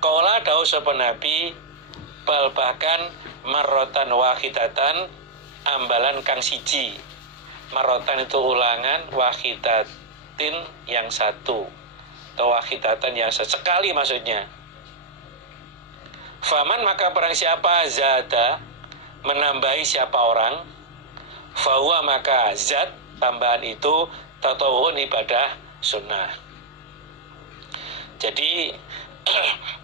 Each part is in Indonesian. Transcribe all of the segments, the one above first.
Qala dawu sapa Nabi, bal bahkan marrotan wahidatan, ambalan kang siji. Marrotan itu ulangan, wahidatin yang satu, atau wahidatan yang sekali maksudnya. Faman maka barang siapa zada, menambahi siapa orang, fahuwa maka zat tambahan itu tatawun ibadah sunnah. Jadi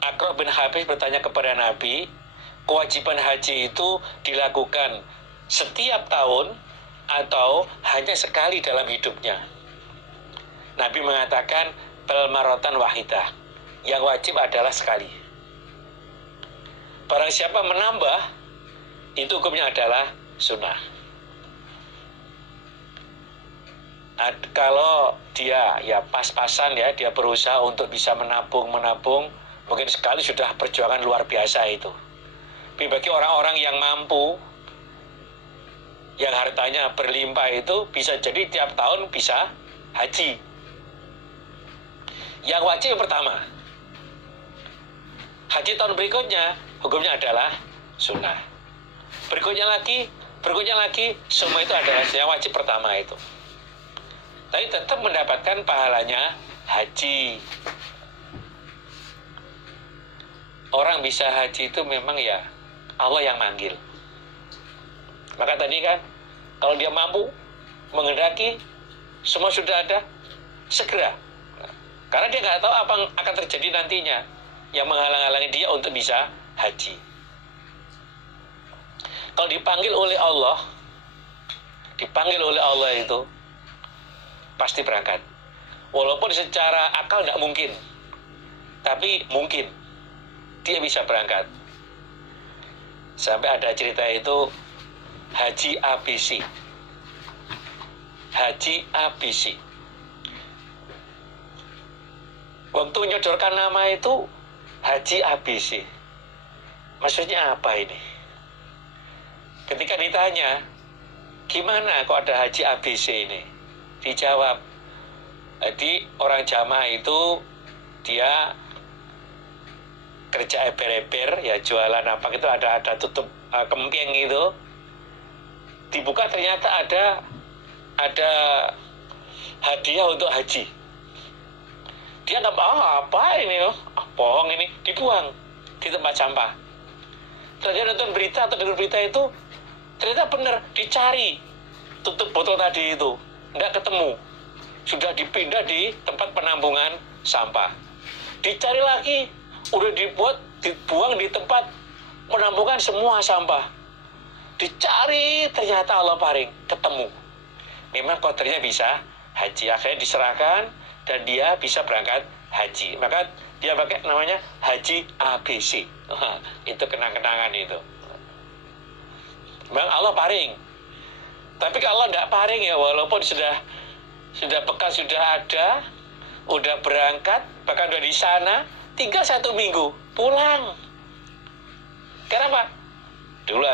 Aqra bin Habis bertanya kepada Nabi, kewajiban haji itu dilakukan setiap tahun atau hanya sekali dalam hidupnya? Nabi mengatakan bal maratan wahidah, yang wajib adalah sekali. Barang siapa menambah, itu hukumnya adalah sunnah. Kalau dia ya pas-pasan ya, dia berusaha untuk bisa menabung, mungkin sekali sudah perjuangan luar biasa itu. Tapi bagi orang-orang yang mampu, yang hartanya berlimpah itu, bisa jadi tiap tahun bisa haji. Yang wajib pertama, haji tahun berikutnya hukumnya adalah sunnah. Berikutnya lagi, semua itu adalah yang wajib pertama itu. Tapi tetap mendapatkan pahalanya haji. Orang bisa haji itu memang ya Allah yang manggil. Maka tadi kan, kalau dia mampu menghendaki, semua sudah ada, segera. Karena dia nggak tahu apa yang akan terjadi nantinya yang menghalang-halangi dia untuk bisa haji. Kalau dipanggil oleh Allah itu pasti berangkat. Walaupun secara akal tidak mungkin, tapi mungkin dia bisa berangkat. Sampai ada cerita itu Haji ABC. Waktu nyodorkan nama itu Haji ABC. Maksudnya apa ini? Ketika ditanya, gimana kok ada Haji ABC ini? Dijawab, jadi orang jamaah itu dia kerja eber-eber, ya jualan apa gitu, ada tutup kemping gitu. Dibuka ternyata ada hadiah untuk haji. Dia nggak apa ini loh, bohong ini, dibuang di tempat sampah. Ternyata nonton berita atau dengar berita itu, ternyata benar, dicari tutup botol tadi itu, nggak ketemu, sudah dipindah di tempat penampungan sampah. Dicari lagi, udah dibuang di tempat penampungan semua sampah. Dicari, ternyata Allah paring, ketemu. Memang kotornya bisa haji. Akhirnya diserahkan dan dia bisa berangkat haji. Maka dia pakai namanya Haji ABC. Itu kenang-kenangan itu. Memang Allah paring. Tapi kalau Allah tidak paring ya, walaupun sudah bekal, sudah ada, udah berangkat, bahkan udah di sana, tinggal 1 minggu pulang. Kenapa? Dulu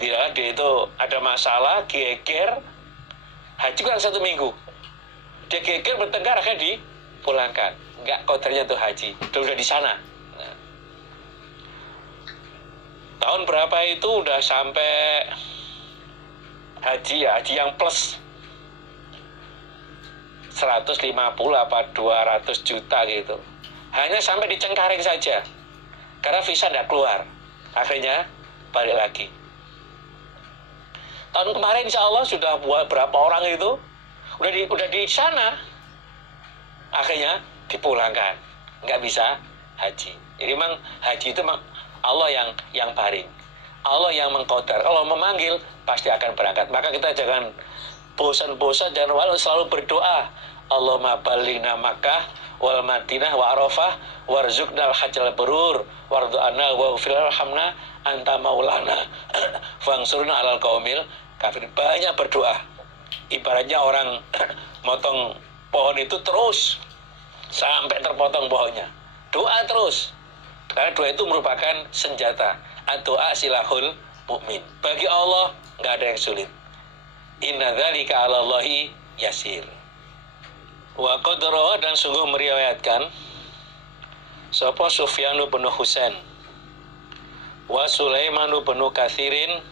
dia itu ada masalah, geger, haji kurang 1 minggu. Dia geger, bertengkar, akhirnya dipulangkan. Enggak, kotornya tuh haji, udah di sana. Nah. Tahun berapa itu udah sampai haji yang plus 150 apa 200 juta gitu. Hanya sampai di Cengkareng saja. Karena visa tidak keluar. Akhirnya balik lagi. Tahun kemarin insya Allah sudah buat berapa orang itu udah di sana. Akhirnya dipulangkan. Nggak bisa haji. Jadi memang haji itu memang Allah yang paring. Allah yang mengqadar. Allah memanggil pasti akan berangkat. Maka kita jangan bosan-bosan, jangan selalu berdoa. Allahumma ballighna Makkah wal Madinah wa Arafah warzuqnal hajjal berur wardu'ana wa filhamna anta maulana fangsurna alal qaumil kafir. Banyak berdoa. Ibaratnya orang motong pohon itu terus sampai terpotong pohonnya. Doa terus. Karena doa itu merupakan senjata. Doa silahul mukmin. Bagi Allah nggak ada yang sulit. Inna dzalika 'alallahi yasir. Wa qadara, dan sungguh meriwayatkan sapa Sufyan bin Husain wa Sulaiman bin Katsirin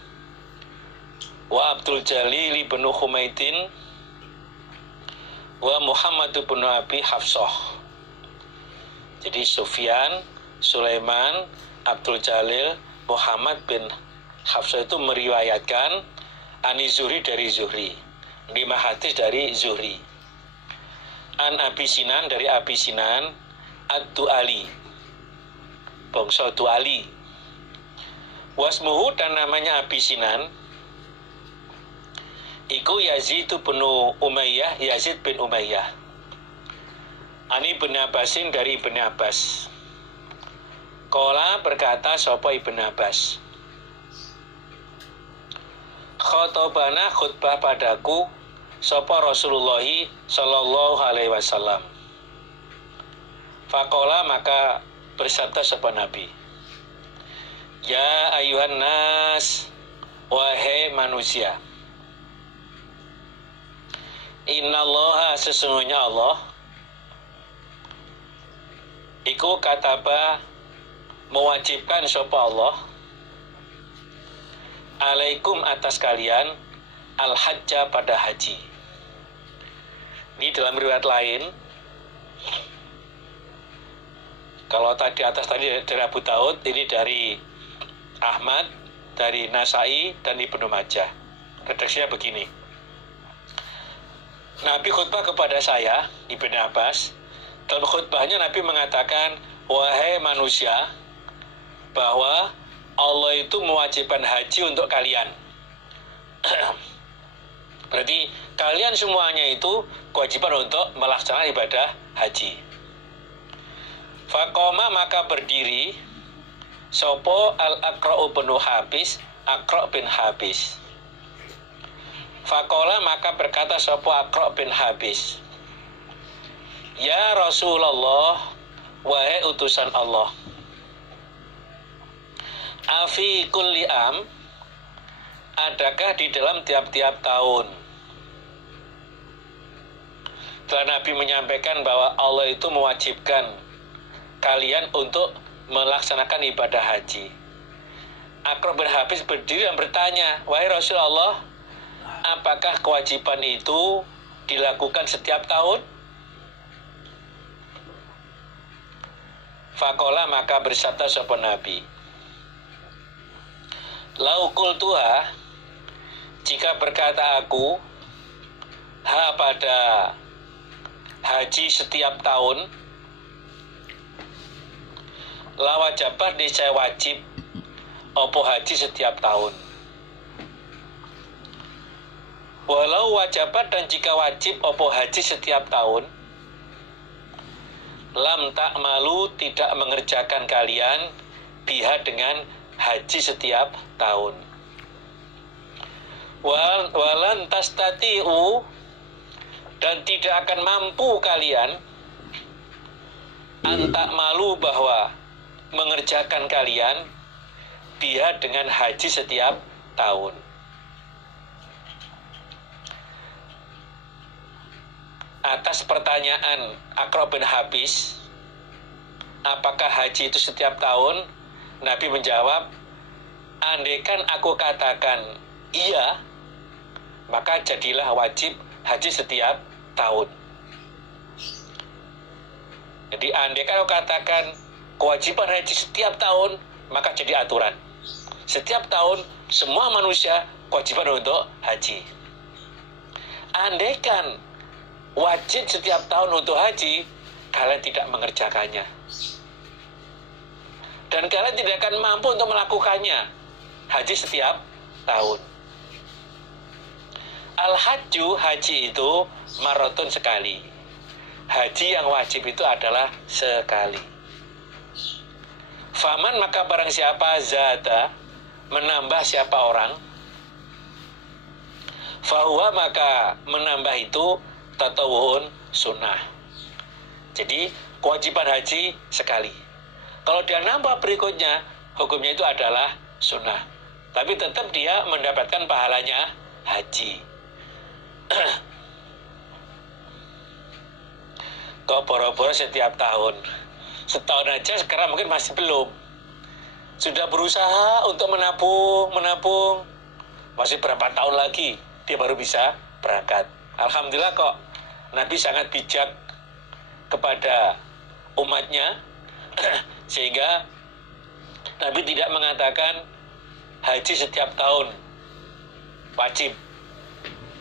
wa Abdul Jalil bin Humaidin wa Muhammad bin Abi Hafsah. Jadi Sufyan, Sulaiman, Abdul Jalil, Muhammad bin Hafsah itu meriwayatkan Ani Zuhri dari Zuhri, 5 hadis dari Zuhri. An Abi Sinan dari Abi Sinan, Ad-Du'ali, bangsa Du'ali. Wasmuhu, dan namanya Abi Sinan iku Yazid bin Umayyah, Yazid bin Umayyah. Ani Ibn Abbasin dari Ibn Abbas. Qala, berkata sapa Ibn Abbas, khotobana, khutbah padaku sapa Rasulullah sallallahu alaihi wasallam. Faqala, maka bersabda sapa Nabi, ya ayuhan nas, wahai manusia, innallaha, sesungguhnya Allah iku kataba, mewajibkan sapa Allah alaikum, atas kalian, al-hajja, pada haji. Ini dalam riwayat lain, kalau tadi atas tadi dari Abu Daud, ini dari Ahmad, dari Nasai, dan Ibnu Majah. Redaksinya begini, Nabi khutbah kepada saya, Ibnu Abbas. Dalam khutbahnya Nabi mengatakan, wahai manusia, bahwa Allah itu mewajibkan haji untuk kalian. Berarti kalian semuanya itu kewajiban untuk melaksanakan ibadah haji. Faqoma, maka berdiri sopo al-Aqra' bin Habis, Aqra' bin Habis. Faqala, maka berkata sopo Aqra' bin Habis, ya Rasulullah, wahai utusan Allah, afi kulli am, adakah di dalam tiap-tiap tahun? Setelah Nabi menyampaikan bahwa Allah itu mewajibkan kalian untuk melaksanakan ibadah haji, Aqra' bin Habis berdiri dan bertanya, wahai Rasulullah, apakah kewajiban itu dilakukan setiap tahun? Faqala, maka bersabda sapa Nabi, lau qultuha, jika berkata aku, ha, pada haji setiap tahun, la wajabat, niscaya wajib opo haji setiap tahun. Walau wajabat, dan jika wajib opo haji setiap tahun, lam ta'malu, tidak mengerjakan kalian, biha, dengan haji setiap tahun. Walan tastati'u, dan tidak akan mampu kalian, antak malu, bahwa mengerjakan kalian, biha, dengan haji setiap tahun. Atas pertanyaan Aqra' bin Habis, apakah haji itu setiap tahun, Nabi menjawab, andaikan aku katakan iya, maka jadilah wajib haji setiap tahun. Jadi andaikan aku katakan kewajiban haji setiap tahun, maka jadi aturan. Setiap tahun semua manusia kewajiban untuk haji. Andaikan wajib setiap tahun untuk haji, kalian tidak mengerjakannya, dan kalian tidak akan mampu untuk melakukannya, haji setiap tahun. Al-hajju, haji itu marotun, sekali. Haji yang wajib itu adalah sekali. Faman, maka barang siapa, zada, menambah siapa orang, fahuwa, maka menambah itu tatawu'un, sunnah. Jadi kewajiban haji sekali. Kalau dia nambah berikutnya, hukumnya itu adalah sunnah, tapi tetap dia mendapatkan pahalanya haji. Kok boro-boro setiap tahun, setahun aja sekarang mungkin masih belum. Sudah berusaha untuk menabung, masih berapa tahun lagi dia baru bisa berangkat. Alhamdulillah kok Nabi sangat bijak kepada umatnya sehingga Nabi tidak mengatakan haji setiap tahun wajib,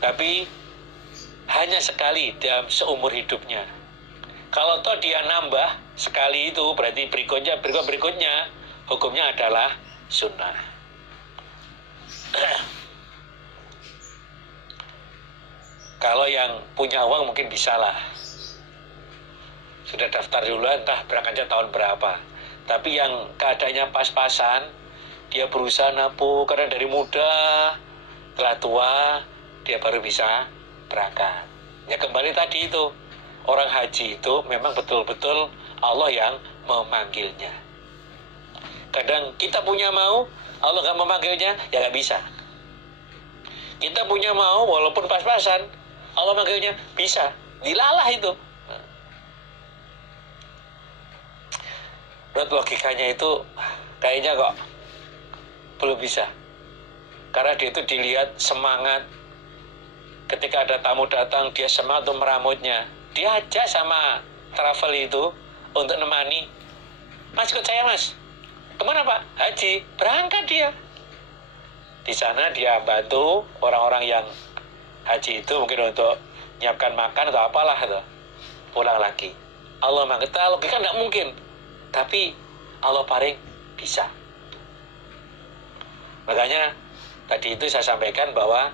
tapi hanya sekali dalam seumur hidupnya. Kalau toh dia nambah sekali itu berarti berikutnya hukumnya adalah sunnah. Kalau yang punya uang mungkin bisa lah, sudah daftar duluan, entah berangkatnya tahun berapa. Tapi yang keadaannya pas-pasan, dia berusaha nabung karena dari muda, setelah tua dia baru bisa berangkat. Ya kembali tadi itu, orang haji itu memang betul-betul Allah yang memanggilnya. Kadang kita punya mau, Allah gak memanggilnya, ya gak bisa. Kita punya mau, walaupun pas-pasan, Allah manggilnya, bisa. Dilalah itu. Menurut logikanya itu, kayaknya kok belum bisa. Karena dia itu dilihat semangat. Ketika ada tamu datang, dia semangat untuk meramutnya. Dia ajak sama travel itu untuk nemani. Mas, ikut saya mas. Kemana pak? Haji. Berangkat dia. Di sana dia bantu orang-orang yang haji itu mungkin untuk nyiapkan makan atau apalah itu. Pulang lagi. Allah kita logika tidak mungkin. Tapi Allah paling bisa. Makanya tadi itu saya sampaikan bahwa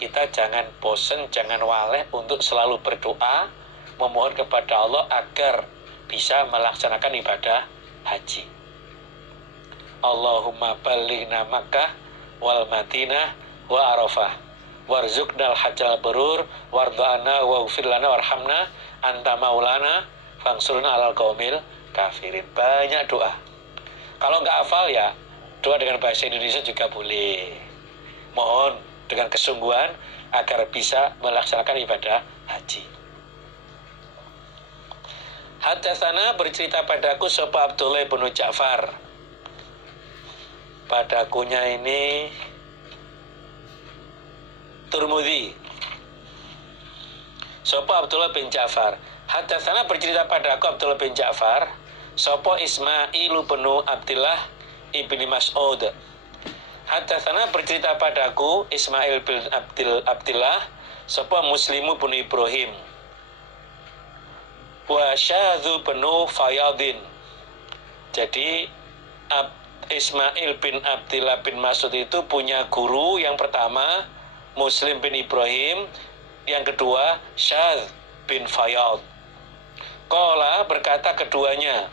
kita jangan bosan, jangan waleh untuk selalu berdoa, memohon kepada Allah agar bisa melaksanakan ibadah haji. Allahumma ballighna Makkah wal Madinah wa Arafah warzuqnal hajjal barur warda'ana waghfir lana warhamna anta maulana fangsurna alal qaumil kafirin. Banyak doa. Kalau nggak hafal ya doa dengan bahasa Indonesia juga boleh. Mohon dengan kesungguhan agar bisa melaksanakan ibadah haji. Hadatsana bercerita padaku sapa Abdullah bin Ja'far. Padakunya ini Turmudi. Sapa Abdullah bin Ja'far. Hadatsana bercerita padaku Abdullah bin Ja'far. Sapa Ismail bin Abdillah ibni Mas'ud. Hadatsana bercerita padaku Ismail bin Abdillah. Sapa Muslimu bin Ibrahim. Wa Syadzu bin Fayadin. Jadi Ismail bin Abdillah bin Mas'ud itu punya guru yang pertama Muslim bin Ibrahim, yang kedua Syadz bin Fayad. Qala berkata keduanya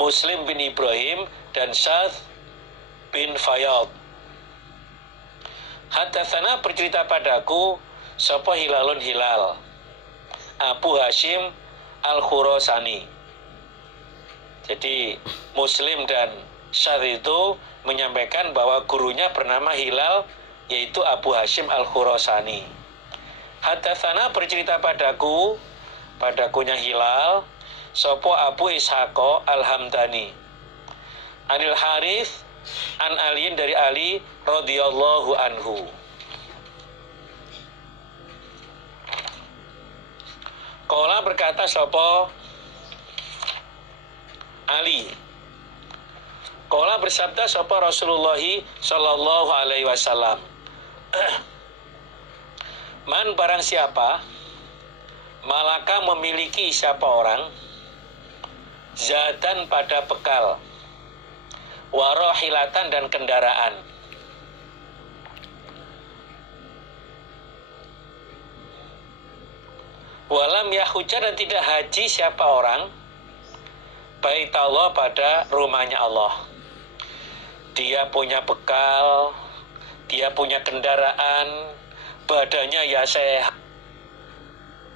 Muslim bin Ibrahim dan Syadz bin Fayad. Hadatsana bercerita padaku sapa Hilalun Hilal Abu Hashim Al-Khurasani. Jadi Muslim dan Syadz itu menyampaikan bahwa gurunya bernama Hilal, yaitu Abu Hashim Al-Khurasani. Hadatsana bercerita padakunya Hilal sapa Abu Ishaq Al-Hamdani. Anil Harits an Aliin dari Ali radhiyallahu anhu. Qala berkata sapa Ali. Qala bersabda sapa Rasulullah sallallahu alaihi wasallam. Man barang siapa malaka memiliki siapa orang zadan pada bekal warohilatan dan kendaraan walam yahuja dan tidak haji siapa orang bait Allah pada rumahnya Allah. Dia punya bekal, dia punya kendaraan, badannya ya sehat,